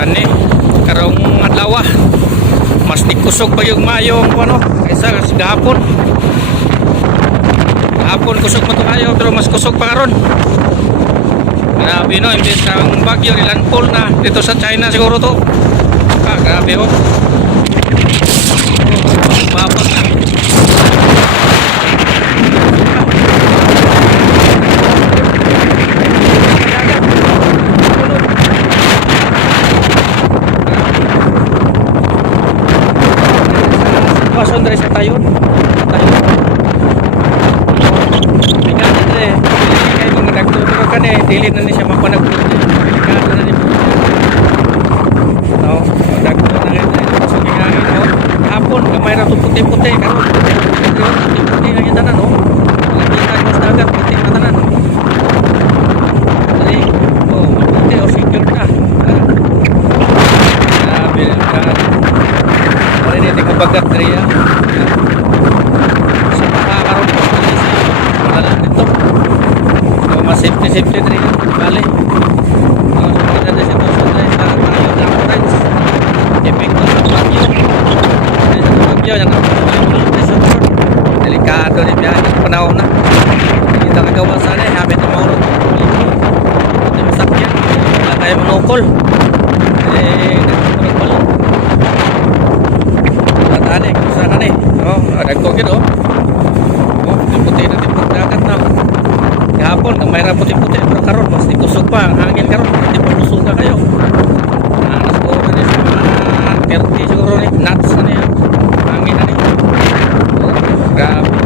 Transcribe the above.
kani karong adlaw mas nikusog pa yung mayong ano kaysa gahapon. Gahapon kusog pa to kayo pero mas kusog pa karon. Grabe no, imbes ang bagyo nilandfall na dito sa China siguro to. Grabe oh. Babag na. Sitwasyon dari sa tayon. Bigat na eh. Kaya mga nagtuturo ka na eh. Dili na niya mapanag. Bigat na niya. No, nagtuturo na rin. So, gingangin no. Hapon, kamay na ito puti-puti. Karoon, puti-puti na kita na no. Nakita ko sa dagat, puti na tanan. Dali, oh, maputi o secure na. Grabe na. Wala nito ko bagat na rin. So, makakaroon ko wala lang dito. So, mas safety na rin. Bale. So, sumunod na sitwasyon tayo sa tayo ng friends. Epekto sa bagyo. Bagyo, yan ang delikado rin yan sa panahon na. Hindi na kagawa sana eh. Habit na maulog. Hindi masakyan. Wala tayo manukol. Nagtutulog pala. Matani, kusa ka na eh. Nagtugid oh. Puti na tipot dagat na. Kahapon, mayroon puti-puti. Pero karon mas ikusog pa. Ang hangin karon. Hindi pa lusog ka kayo. Siguro na rin sa mga 30 siguro rin. Nuts na niya. Hangin na rin. Grabe.